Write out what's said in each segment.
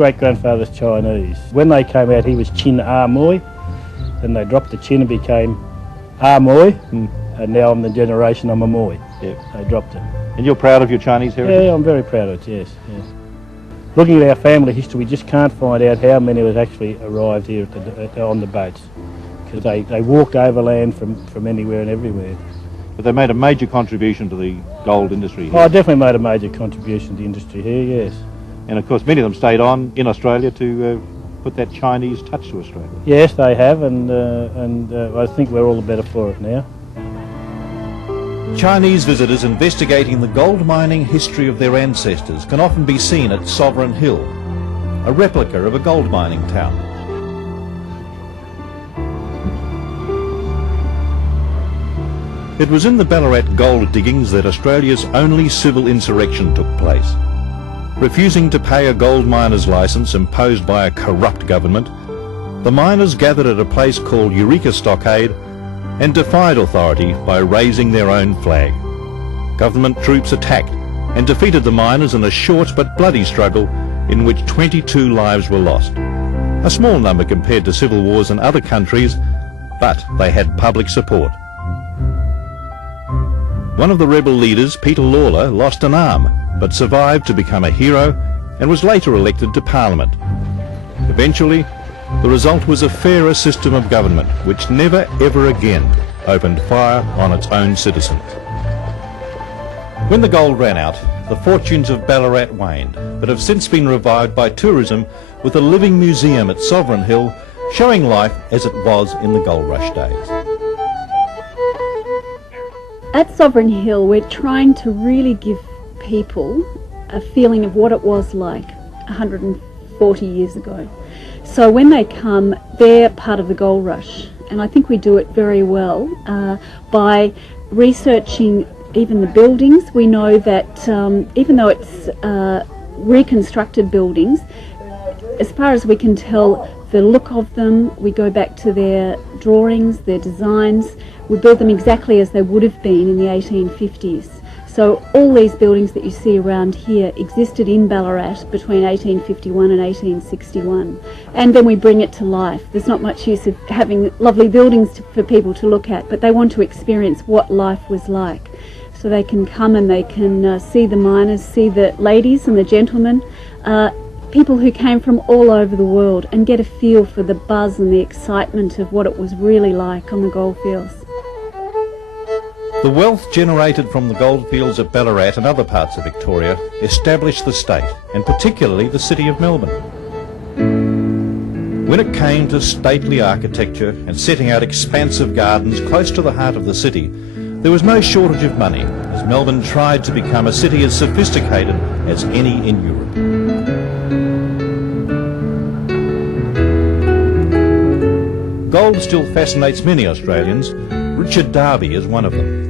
Great-grandfather's Chinese. When they came out, he was Chin Amoy. Then they dropped the Chin and became Amoy. And now I'm the generation, I'm a Moy. Yeah. They dropped it. And you're proud of your Chinese heritage? Yeah, I'm very proud of it, yes. Looking at our family history, we just can't find out how many of us actually arrived here on the boats. Because they walked overland from anywhere and everywhere. But they made a major contribution to the gold industry here. Oh, I definitely made a major contribution to the industry here, yes. And of course many of them stayed on in Australia to put that Chinese touch to Australia. Yes, they have, and I think we're all the better for it now. Chinese visitors investigating the gold mining history of their ancestors can often be seen at Sovereign Hill, a replica of a gold mining town. It was in the Ballarat gold diggings that Australia's only civil insurrection took place. Refusing to pay a gold miner's licence imposed by a corrupt government, the miners gathered at a place called Eureka Stockade and defied authority by raising their own flag. Government troops attacked and defeated the miners in a short but bloody struggle in which 22 lives were lost. A small number compared to civil wars in other countries, but they had public support. One of the rebel leaders, Peter Lalor, lost an arm, but survived to become a hero and was later elected to Parliament. Eventually, the result was a fairer system of government, which never ever again opened fire on its own citizens. When the gold ran out, the fortunes of Ballarat waned, but have since been revived by tourism with a living museum at Sovereign Hill showing life as it was in the gold rush days. At Sovereign Hill, we're trying to really give people a feeling of what it was like 140 years ago. So when they come, they're part of the gold rush, and I think we do it very well by researching even the buildings. We know that even though it's reconstructed buildings, as far as we can tell, the look of them, we go back to their drawings, their designs. We build them exactly as they would have been in the 1850s. So all these buildings that you see around here existed in Ballarat between 1851 and 1861. And then we bring it to life. There's not much use of having lovely buildings for people to look at, but they want to experience what life was like. So they can come and they can see the miners, see the ladies and the gentlemen, people who came from all over the world, and get a feel for the buzz and the excitement of what it was really like on the goldfields. The wealth generated from the goldfields at Ballarat and other parts of Victoria established the state, and particularly the city of Melbourne. When it came to stately architecture and setting out expansive gardens close to the heart of the city, there was no shortage of money, as Melbourne tried to become a city as sophisticated as any in Europe. Gold still fascinates many Australians. Richard Darby is one of them.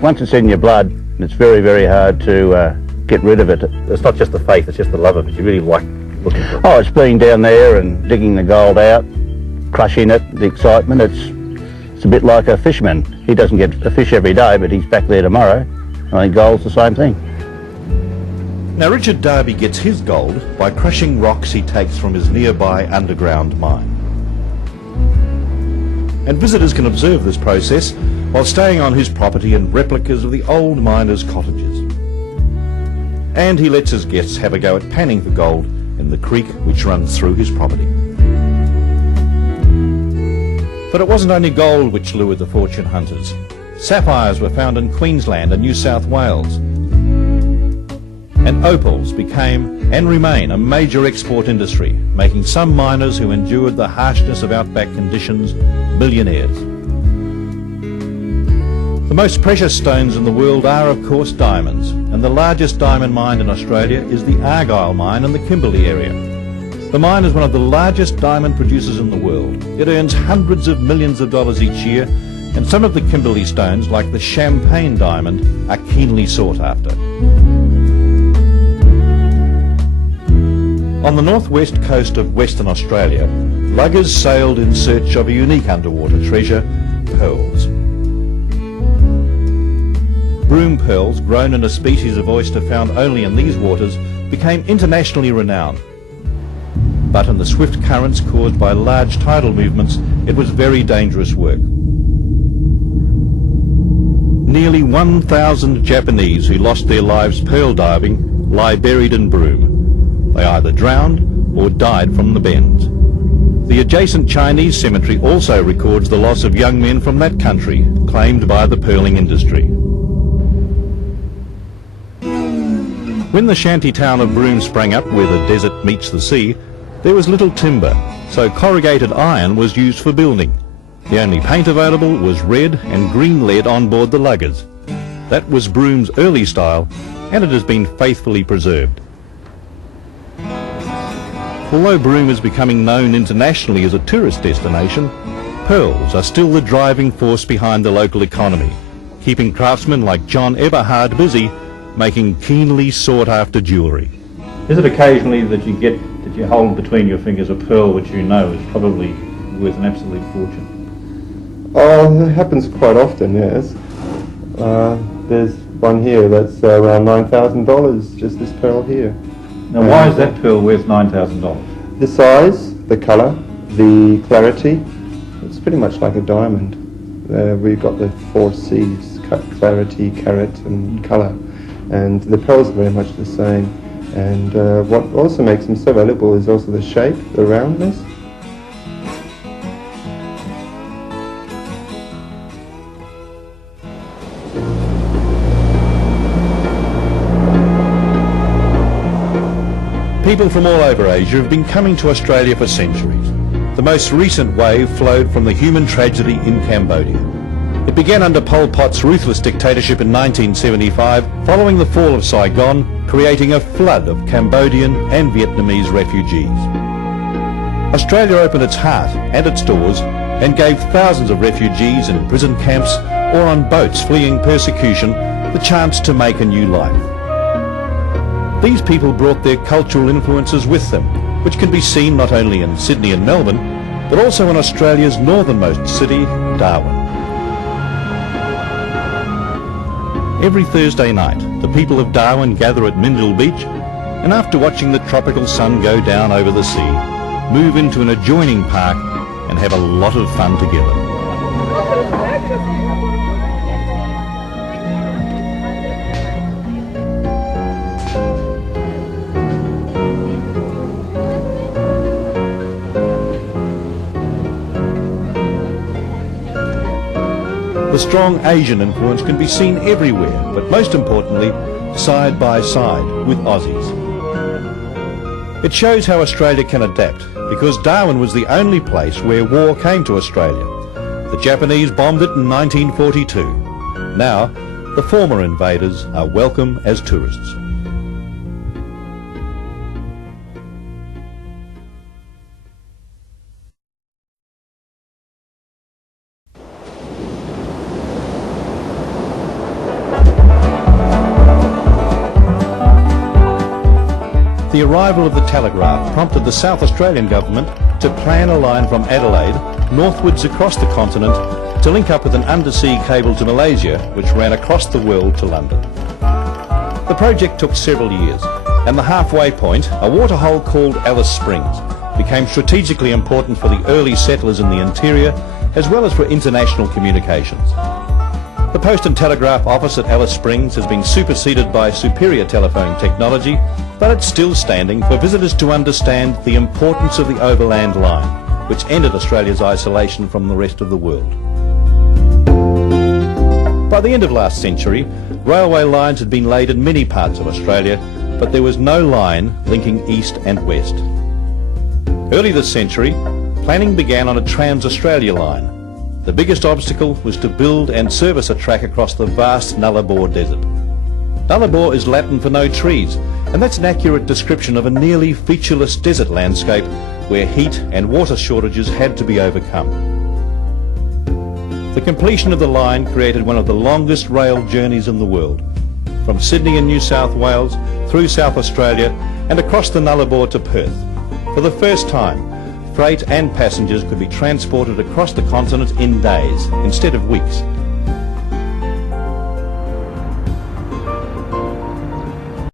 Once it's in your blood, it's very, very hard to get rid of it. It's not just the faith, it's just the love of it. You really like looking for it. Oh, it's being down there and digging the gold out, crushing it, the excitement. It's a bit like a fisherman. He doesn't get a fish every day, but he's back there tomorrow. I think gold's the same thing. Now Richard Darby gets his gold by crushing rocks he takes from his nearby underground mine. And visitors can observe this process while staying on his property in replicas of the old miners' cottages. And he lets his guests have a go at panning for gold in the creek which runs through his property. But it wasn't only gold which lured the fortune hunters. Sapphires were found in Queensland and New South Wales. And opals became and remain a major export industry, making some miners who endured the harshness of outback conditions millionaires. The most precious stones in the world are, of course, diamonds, and the largest diamond mine in Australia is the Argyle mine in the Kimberley area. The mine is one of the largest diamond producers in the world. It earns hundreds of millions of dollars each year, and some of the Kimberley stones, like the Champagne diamond, are keenly sought after. On the northwest coast of Western Australia, luggers sailed in search of a unique underwater treasure, pearls. Broome pearls, grown in a species of oyster found only in these waters, became internationally renowned. but in the swift currents caused by large tidal movements, it was very dangerous work. Nearly 1,000 Japanese who lost their lives pearl diving lie buried in Broome. They either drowned or died from the bends. The adjacent Chinese cemetery also records the loss of young men from that country, claimed by the pearling industry. When the shanty town of Broome sprang up where the desert meets the sea, there was little timber, so corrugated iron was used for building. The only paint available was red and green lead on board the luggers. That was Broome's early style, and it has been faithfully preserved. Although Broome is becoming known internationally as a tourist destination, pearls are still the driving force behind the local economy, keeping craftsmen like John Eberhard busy making keenly sought-after jewellery. Is it occasionally that you hold between your fingers a pearl which you know is probably worth an absolute fortune? Oh, it happens quite often, yes. There's one here that's around $9,000, just this pearl here. Now, why is that pearl worth $9,000? The size, the colour, the clarity. It's pretty much like a diamond. We've got the 4 C's, clarity, carat and colour. And the pearls are very much the same. And what also makes them so valuable is also the shape, the roundness. People from all over Asia have been coming to Australia for centuries. The most recent wave flowed from the human tragedy in Cambodia. It began under Pol Pot's ruthless dictatorship in 1975, following the fall of Saigon, creating a flood of Cambodian and Vietnamese refugees. Australia opened its heart and its doors and gave thousands of refugees in prison camps or on boats fleeing persecution the chance to make a new life. These people brought their cultural influences with them, which can be seen not only in Sydney and Melbourne, but also in Australia's northernmost city, Darwin. Every Thursday night, the people of Darwin gather at Mindil Beach and after watching the tropical sun go down over the sea, move into an adjoining park and have a lot of fun together. The strong Asian influence can be seen everywhere, but most importantly, side by side with Aussies. It shows how Australia can adapt, because Darwin was the only place where war came to Australia. The Japanese bombed it in 1942. Now, the former invaders are welcome as tourists. The arrival of the telegraph prompted the South Australian government to plan a line from Adelaide northwards across the continent to link up with an undersea cable to Malaysia, which ran across the world to London. The project took several years, and the halfway point, a waterhole called Alice Springs, became strategically important for the early settlers in the interior, as well as for international communications. The Post and Telegraph office at Alice Springs has been superseded by superior telephone technology, but it's still standing for visitors to understand the importance of the Overland Line, which ended Australia's isolation from the rest of the world. By the end of last century, railway lines had been laid in many parts of Australia, but there was no line linking east and west. Early this century, planning began on a Trans-Australia line. The biggest obstacle was to build and service a track across the vast Nullarbor Desert. Nullarbor is Latin for no trees, and that's an accurate description of a nearly featureless desert landscape where heat and water shortages had to be overcome. The completion of the line created one of the longest rail journeys in the world, from Sydney in New South Wales, through South Australia and across the Nullarbor to Perth. For the first time, freight and passengers could be transported across the continent in days instead of weeks.